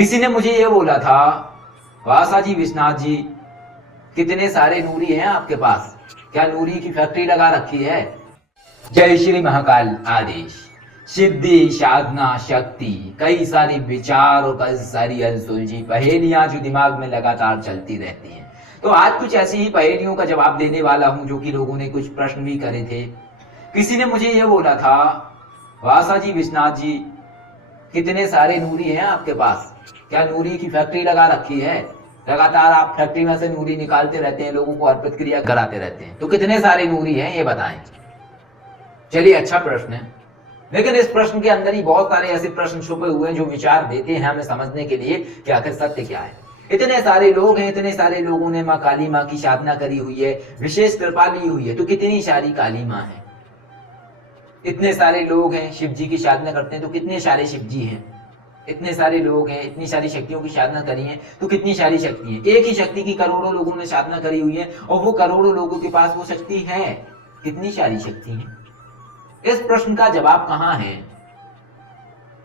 किसी ने मुझे ये बोला था, वासा जी, विश्वनाथ जी, कितने सारे नूरी हैं आपके पास, क्या नूरी की फैक्ट्री लगा रखी है? जय श्री महाकाल आदेश, सिद्धि, साधना, शक्ति, कई सारी विचार और कई सारी अनसुलझी पहेलियां जो दिमाग में लगातार चलती रहती हैं। तो आज कुछ ऐसी ही पहेलियों का जवाब देने वाला हूं जो कि लोगों ने कुछ प्रश्न भी करे थे। किसी ने मुझे ये बोला था, वासा जी, विश्वनाथ जी, कितने सारे नूरी हैं आपके पास, क्या नूरी की फैक्ट्री लगा रखी है? लगातार आप फैक्ट्री में से नूरी निकालते रहते हैं, लोगों को अर्पित क्रिया कराते रहते हैं, तो कितने सारे नूरी हैं ये बताएं। चलिए, अच्छा प्रश्न है, लेकिन इस प्रश्न के अंदर ही बहुत सारे ऐसे प्रश्न छुपे हुए हैं जो विचार देते हैं हमें समझने के लिए कि आखिर सत्य क्या है। इतने सारे लोग हैं, इतने सारे लोगों ने माँ काली माँ की साधना करी हुई है, विशेष कृपा ली हुई है, तो कितनी सारी काली माँ है। इतने सारे लोग हैं शिव जी की साधना करते हैं, तो कितने सारे शिव जी हैं। इतने सारे लोग हैं, इतनी सारी शक्तियों की साधना करी है, तो कितनी सारी शक्ति है। एक ही शक्ति की करोड़ों लोगों ने साधना करी हुई है और वो करोड़ों लोगों के पास वो शक्ति है, कितनी सारी शक्ति है। इस प्रश्न का जवाब कहां है?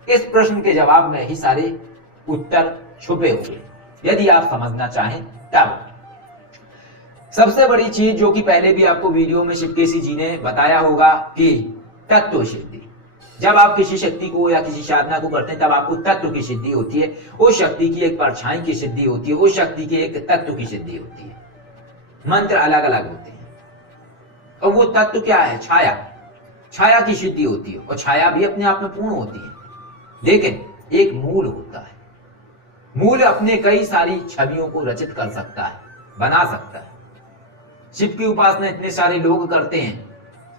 इस प्रश्न के जवाब में ही सारे उत्तर छुपे हुए, यदि आप समझना चाहें तब। सबसे बड़ी चीज जो कि पहले भी आपको वीडियो में शिवकेशी जी ने बताया होगा कि तत्व सिद्धि। जब आप किसी शक्ति को या किसी साधना को करते हैं तब आपको तत्व की सिद्धि होती है। उस शक्ति की एक परछाई की सिद्धि होती है, उस शक्ति की एक तत्व की सिद्धि होती है। मंत्र अलग अलग होते हैं और वो तत्व क्या है? छाया। छाया की सिद्धि होती है और छाया भी अपने आप में पूर्ण होती है, लेकिन एक मूल होता है। मूल अपने कई सारी छवियों को रचित कर सकता है, बना सकता है। शिव की उपासना इतने सारे लोग करते हैं।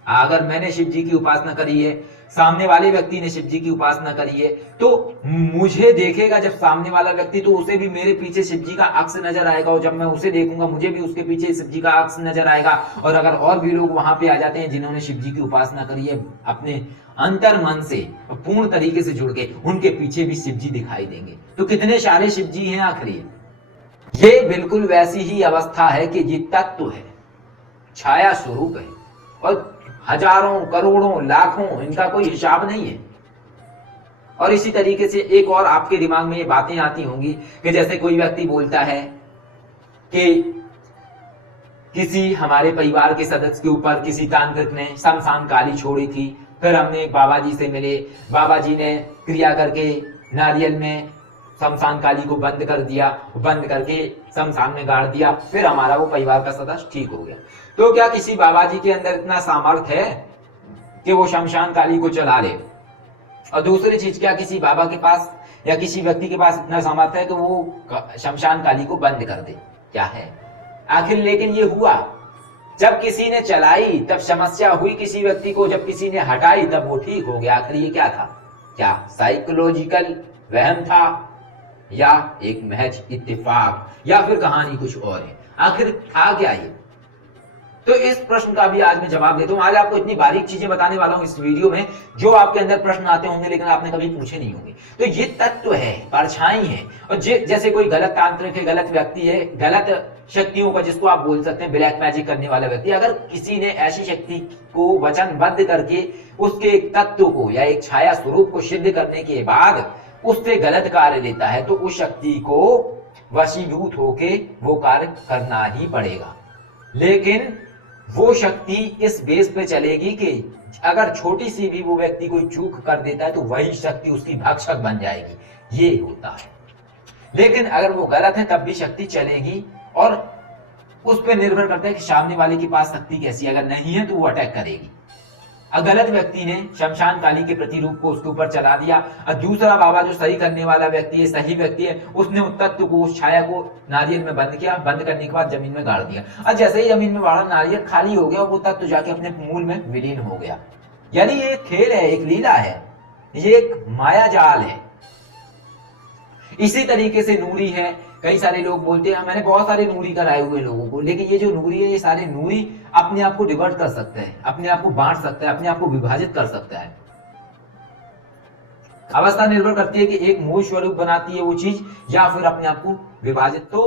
अगर मैंने शिव जी की उपासना करी है, सामने वाले व्यक्ति ने शिव जी की उपासना करी है, तो मुझे देखेगा जब सामने वाला व्यक्ति, तो उसे भी मेरे पीछे शिव जी का अक्स नजर आएगा, और जब मैं उसे देखूंगा मुझे भी उसके पीछे शिव जी का अक्स नजर आएगा। और अगर और भी लोग वहां पे आ जाते हैं जिन्होंने शिव जी की उपासना करी है, अपने अंतर मन से पूर्ण तरीके से जुड़ के, उनके पीछे भी शिव जी दिखाई देंगे। तो कितने सारे शिव जी हैं आखिर? ये बिल्कुल वैसी ही अवस्था है कि ये तत्व है, छाया स्वरूप है, और हजारों, करोड़ों, लाखों, इनका कोई हिसाब नहीं है। और इसी तरीके से एक और आपके दिमाग में ये बातें आती होंगी कि जैसे कोई व्यक्ति बोलता है कि किसी हमारे परिवार के सदस्य के ऊपर किसी तांत्रिक ने शमशान काली छोड़ी थी, फिर हमने बाबा जी से मिले, बाबा जी ने क्रिया करके नारियल में शमशान काली को बंद कर दिया, बंद करके शमशान में गाड़ दिया, फिर हमारा वो परिवार का सदस्य ठीक हो गया। तो क्या किसी बाबा जी के अंदर इतना सामर्थ्य है कि वो शमशान काली को चला ले? और दूसरी चीज, क्या किसी बाबा के पास या किसी व्यक्ति के पास इतना सामर्थ्य है कि वो शमशान काली को बंद कर दे? क्या है आखिर? लेकिन ये हुआ जब किसी ने चलाई तब समस्या हुई किसी व्यक्ति को, जब किसी ने हटाई तब वो ठीक हो गया। आखिर ये क्या था? क्या साइकोलॉजिकल वहम था, या एक महज इत्तेफाक, या फिर कहानी कुछ और है? आखिर था क्या ये? तो इस प्रश्न का भी आज मैं जवाब देता हूं। आज आपको इतनी बारीक चीजें बताने वाला हूं इस वीडियो में जो आपके अंदर प्रश्न आते होंगे लेकिन आपने कभी पूछे नहीं होंगे। तो ये तत्व है, परछाई है। और जैसे कोई गलत तांत्रिक है, गलत व्यक्ति है, गलत शक्तियों का जिसको आप बोल सकते हैं ब्लैक मैजिक करने वाला व्यक्ति, अगर किसी ने ऐसी शक्ति को वचनबद्ध करके उसके एक तत्व को या एक छाया स्वरूप को सिद्ध करने के बाद उससे गलत कार्य लेता है, तो उस शक्ति को वशीभूत होके वो कार्य करना ही पड़ेगा। लेकिन वो शक्ति इस बेस पे चलेगी कि अगर छोटी सी भी वो व्यक्ति कोई चूक कर देता है तो वही शक्ति उसकी भक्षक बन जाएगी। ये होता है। लेकिन अगर वो गलत है तब भी शक्ति चलेगी, और उस पर निर्भर करता है कि सामने वाले के पास शक्ति कैसी है। अगर नहीं है तो वो अटैक करेगी। गलत व्यक्ति ने शमशान काली के प्रतिरूप को उसके ऊपर चला दिया, और दूसरा बाबा जो सही करने वाला व्यक्ति है, सही व्यक्ति है, उसने उस तत्व को, उस छाया को नारियल में बंद किया, बंद करने के बाद जमीन में गाड़ दिया, और जैसे ही जमीन में गाड़ा नारियल खाली हो गया और वो तत्व जाके अपने मूल में विलीन हो गया। यानी ये एक खेल है, एक लीला है, ये एक माया जाल है। इसी तरीके से नूरी है। कई सारे लोग बोलते हैं मैंने बहुत सारे नूरी कराए हुए लोगों को, लेकिन ये जो नूरी है, ये सारे नूरी अपने आप को डिवर्ट कर सकते हैं, अपने आप को बांट सकता है, अपने आप को विभाजित कर सकता है। अवस्था निर्भर करती है कि एक मूल स्वरूप बनाती है वो चीज, या फिर अपने आप को विभाजित। तो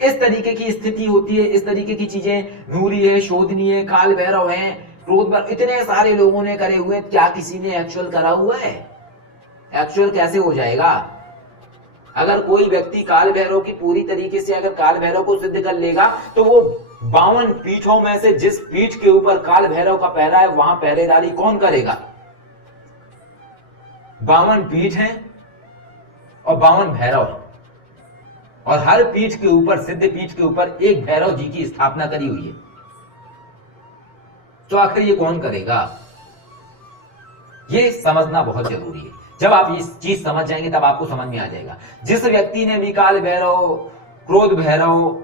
इस तरीके की स्थिति होती है, इस तरीके की चीजें नूरी है, शोधनी है, काल भैरव है, क्रोध, इतने सारे लोगों ने करे हुए। क्या किसी ने एक्चुअल करा हुआ है? एक्चुअल कैसे हो जाएगा? अगर कोई व्यक्ति काल भैरव की पूरी तरीके से अगर काल भैरव को सिद्ध कर लेगा तो वो 52 पीठों में से जिस पीठ के ऊपर काल भैरव का पहरा है वहां पहरेदारी कौन करेगा? 52 पीठ हैं और 52 भैरव हैं और हर पीठ के ऊपर, सिद्ध पीठ के ऊपर एक भैरव जी की स्थापना करी हुई है। तो आखिर ये कौन करेगा? ये समझना बहुत जरूरी है। जब आप इस चीज समझ जाएंगे तब आपको समझ में आ जाएगा। जिस व्यक्ति ने भी काल भैरव, क्रोध भैरव,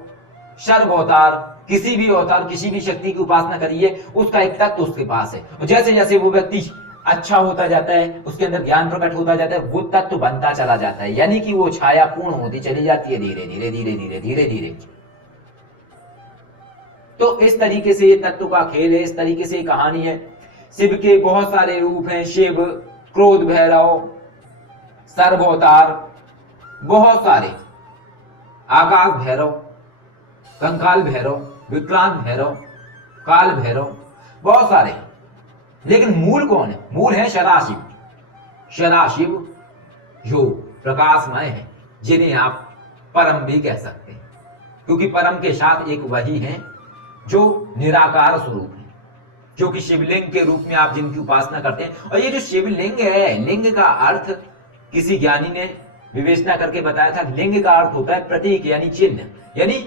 शर्व अवतार, किसी भी अवतार, किसी भी शक्ति की उपासना करी है, उसका एक तत्व उसके पास है। और जैसे जैसे वो व्यक्ति अच्छा होता जाता है, उसके अंदर ज्ञान प्रकट होता जाता है, वो तत्व बनता चला जाता है, यानी कि वो छाया पूर्ण होती चली जाती है धीरे धीरे धीरे धीरे धीरे धीरे। तो इस तरीके से ये तत्व का खेल है, इस तरीके से कहानी है। शिव के बहुत सारे रूप हैं, शिव, क्रोध भैरव, सर्व अवतार, बहुत सारे, आकाश भैरव, कंकाल भैरव, विक्रांत भैरव, काल भैरव, बहुत सारे। लेकिन मूल कौन है? मूल है सदाशिव। सदाशिव जो प्रकाशमय है, जिन्हें आप परम भी कह सकते हैं, क्योंकि परम के साथ एक वही है जो निराकार स्वरूप है, जो कि शिवलिंग के रूप में आप जिनकी उपासना करते हैं। और ये जो शिवलिंग है, लिंग का अर्थ किसी ज्ञानी ने विवेचना करके बताया था, लिंग का अर्थ होता है प्रतीक यानी चिन्ह, यानी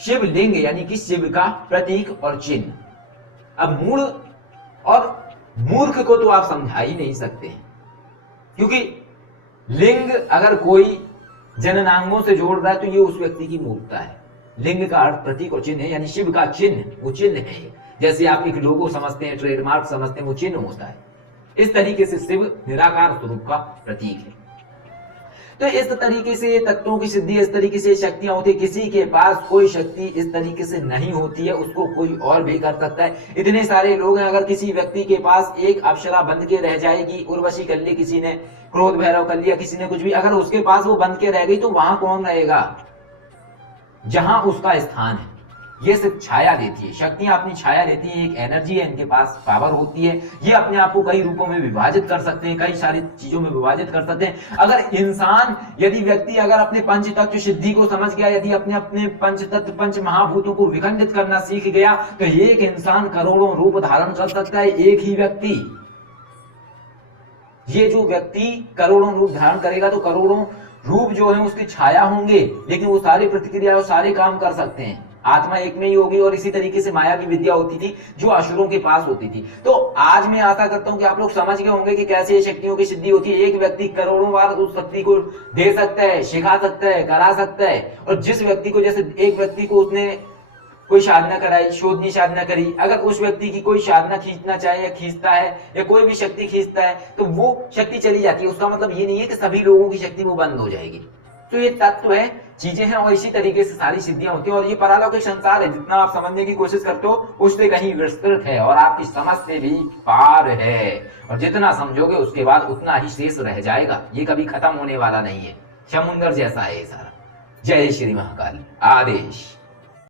शिवलिंग यानी कि शिव का प्रतीक और चिन्ह। अब मूल और मूर्ख को तो आप समझा ही नहीं सकते, क्योंकि लिंग अगर कोई जननांगों से जोड़ रहा है तो ये उस व्यक्ति की मूर्खता है। लिंग का अर्थ प्रतीक और चिन्ह है, यानी शिव का चिन्ह, वो चिन्ह है। जैसे आप एक लोगो समझते हैं, ट्रेडमार्क समझते हैं, वो चिन्ह होता है। इस तरीके से शिव निराकार स्वरूप का प्रतीक है। तो इस तरीके से तत्वों की सिद्धि, इस तरीके से शक्तियां होती है। किसी के पास कोई शक्ति इस तरीके से नहीं होती है, उसको कोई और भी कर सकता है। इतने सारे लोग हैं, अगर किसी व्यक्ति के पास एक अप्सरा बंध के रह जाएगी, उर्वशी कर ली किसी ने, क्रोध भैरव कर लिया किसी ने, कुछ भी, अगर उसके पास वो बंध के रह गई तो वहां कौन रहेगा? जहां उसका स्थान है। ये सिर्फ छाया देती है, शक्तियां अपनी छाया देती है, एक एनर्जी है, इनके पास पावर होती है। ये अपने आप को कई रूपों में विभाजित कर सकते हैं, कई सारी चीजों में विभाजित कर सकते हैं। अगर इंसान, यदि व्यक्ति अगर अपने पंच तत्व सिद्धि को समझ गया, यदि अपने अपने पंच तत्व, पंच महाभूतों को विखंडित करना सीख गया, तो एक इंसान करोड़ों रूप धारण कर सकता है, एक ही व्यक्ति। ये जो व्यक्ति करोड़ों रूप धारण करेगा तो करोड़ों रूप जो है उसकी छाया होंगे, लेकिन वो सारी प्रतिक्रिया और सारे काम कर सकते हैं। आत्मा एक में ही होगी। और इसी तरीके से माया की विद्या होती थी जो असुरों के पास होती थी। तो आज मैं आशा करता हूं कि आप लोग समझ गए होंगे कि कैसे ये शक्तियों की सिद्धि होती है। एक व्यक्ति करोड़ों बार उस शक्ति को दे सकता है, सिखा सकता है, करा सकता है। और जिस व्यक्ति को, जैसे एक व्यक्ति को उसने कोई साधना कराई, शोधनी साधना करी, अगर उस व्यक्ति की कोई साधना खींचना चाहे या खींचता है या कोई भी शक्ति खींचता है तो वो शक्ति चली जाती है। उसका मतलब ये नहीं है कि सभी लोगों की शक्ति वो बंद हो जाएगी। तो ये तत्व है, चीजें हैं, और इसी तरीके से सारी सिद्धियां होती हैं। और ये पारलौकिक संसार है, जितना आप समझने की कोशिश करते हो उससे कहीं विस्तृत है और आपकी समझ से भी पार है। और जितना समझोगे उसके बाद उतना ही शेष रह जाएगा, ये कभी खत्म होने वाला नहीं है। समुद्र जैसा है ये सारा। जय श्री महाकाल। आदेश।